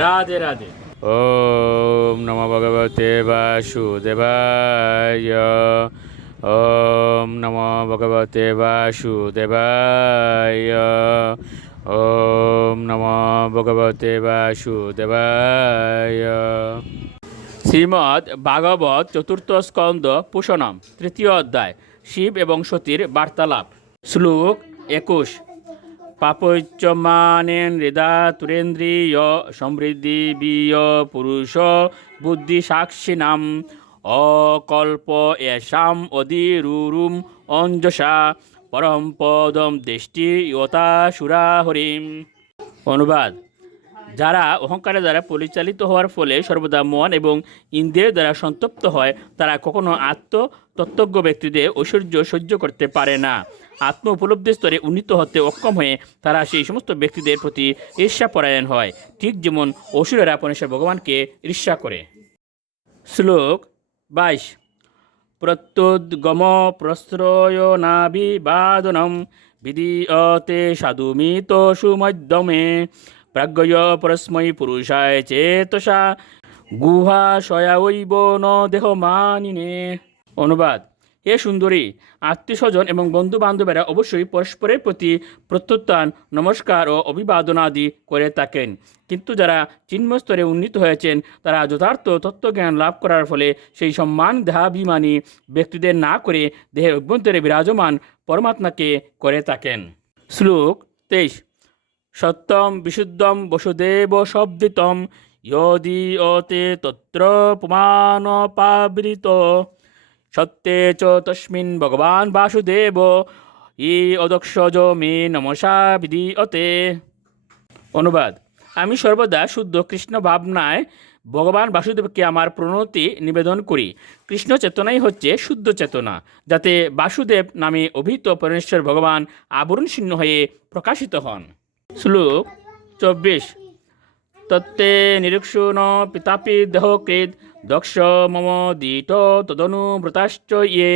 রাধে রাধে। ওম নমো ভগবতে বাসুদেবায়। ওম নমো ভগবতে বাসুদেবায়। ওম নমো ভগবতে বাসুদেবায়। শ্রীমদ্ ভাগবত চতুর্থ স্কন্দ পুষণম তৃতীয় অধ্যায় শিব এবং সতীর বার্তালাপ। শ্লোক 21। পাপৈচ্যমানেন হৃদা তুরেন্দ্রিয় সমৃদ্ধি বিয় পুরুষ বুদ্ধি সাক্ষিণাম অকল্প এষাম অধিরুরুম অঞ্জসা পরম পদম দৃষ্টি ইয়তা সুরাহরিম। অনুবাদ: যারা অহংকারের দ্বারা পরিচালিত হওয়ার ফলে সর্বদা মন এবং ইন্দ্রিয়ের দ্বারা সন্তপ্ত হয়, তারা কখনো আত্মতত্ত্বজ্ঞ ব্যক্তিদের ঐশ্বর্য সহ্য করতে পারে না। আত্ম উপলব্ধি স্তরে উন্নীত হতে অক্ষম হয়ে তারা সেই সমস্ত ব্যক্তিদের প্রতি ঈর্ষাপরায়ণ হয়, ঠিক যেমন অসুরেরা পরমেশ্বর ভগবানকে ঈর্ষা করে। শ্লোক 22। প্রত্যুদ্গম প্রশ্রয়নাভিবাদনম বিধীয়তে সাধুমিত সুমধ্যমে প্রাজ্ঞয় পরস্मै পুরুষায় চেতসা গুহাশয়াবৈব ন দেহমানিনে। অনুবাদ: হে সুন্দরী, আত্মীয় স্বজন এবং বন্ধু বান্ধবেরা অবশ্যই পরস্পরের প্রতি প্রত্যুত্থান, নমস্কার ও অভিবাদনাদি করে থাকেন, কিন্তু যারা চিন্ময় স্তরে উন্নীত হয়েছেন তারা যথার্থ তত্ত্বজ্ঞান লাভ করার ফলে সেই সম্মান দেহাভিমানী ব্যক্তিদের না করে দেহের অভ্যন্তরে বিরাজমান পরমাত্মাকে করে থাকেন। শ্লোক 23। সত্যম বিশুদ্ধম বসুদেব শব্দিতম ইয়দীয়তে তত্র পুমানপাবৃত সত্যে চ তস্মিন ভগবান বাসুদেব ই অদক্ষজ মে নমসা বিধীয়তে। অনুবাদ: আমি সর্বদা শুদ্ধ কৃষ্ণ ভাবনায় ভগবান বাসুদেবকে আমার প্রণতি নিবেদন করি। কৃষ্ণ চেতনাই হচ্ছে শুদ্ধ চেতনা, যাতে বাসুদেব নামে অভিহিত পরমেশ্বর ভগবান আবরণশূন্য হয়ে প্রকাশিত হন। শ্লোক 24। তত্তে নিরীক্ষণ পিতাপি দেহকৃত দক্ষ মম দীট তদনুব্রতাশ্চ ইয়ে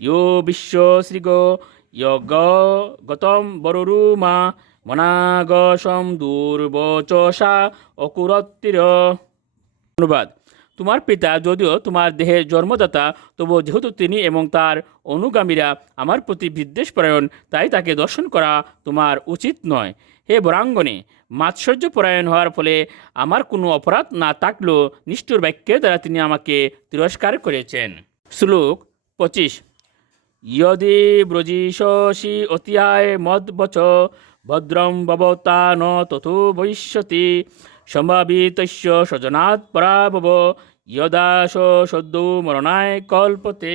ইয়ো বিশ্ব শ্রীগ যজ্ঞ গতম বরুমা মনাগসম দুর্বচসা অকুরত্তির। অনুবাদ: তোমার পিতা যদিও তোমার দেহের জন্মদাতা, তবু যেহেতু তিনি এবং তার অনুগামীরা আমার প্রতি বিদ্বেষপরায়ণ, তাই তাকে দর্শন করা তোমার উচিত নয়। হে বরাঙ্গনে, মাৎসর্যপরায়ণ হওয়ার ফলে আমার কোনো অপরাধ না থাকলেও নিষ্ঠুর বাক্যের দ্বারা তিনি আমাকে তিরস্কার করেছেন। শ্লোক 25। ইয়দি ব্রজিষসি অতিয়ায় মদ্বচ ভদ্রম ভবতা ন তথু ভবিষ্যতি সম্ভাবিতস্য স্বজনাৎ পরাভব ইয়দাস সদ্যু মরণায় কল্পতে।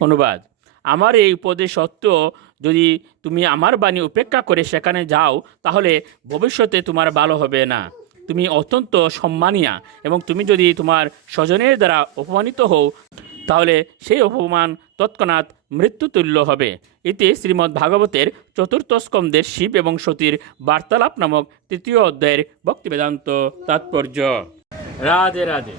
অনুবাদ: আমার এই উপদেশ সত্ত্বেও যদি তুমি আমার বাণী উপেক্ষা করে সেখানে যাও, তাহলে ভবিষ্যতে তোমার ভালো হবে না। তুমি অত্যন্ত সম্মানীয়া, এবং তুমি যদি তোমার স্বজনের দ্বারা অপমানিত হও, তাহলে সেই অপমান তৎক্ষণাৎ মৃত্যুতুল্য হবে। এতে শ্রীমদ্ ভাগবতের চতুর্থ স্কন্দের শিব এবং সতীর বার্তালাপ নামক তৃতীয় অধ্যায়ের ভক্তিবেদান্ত তাৎপর্য। রাধে রাধে।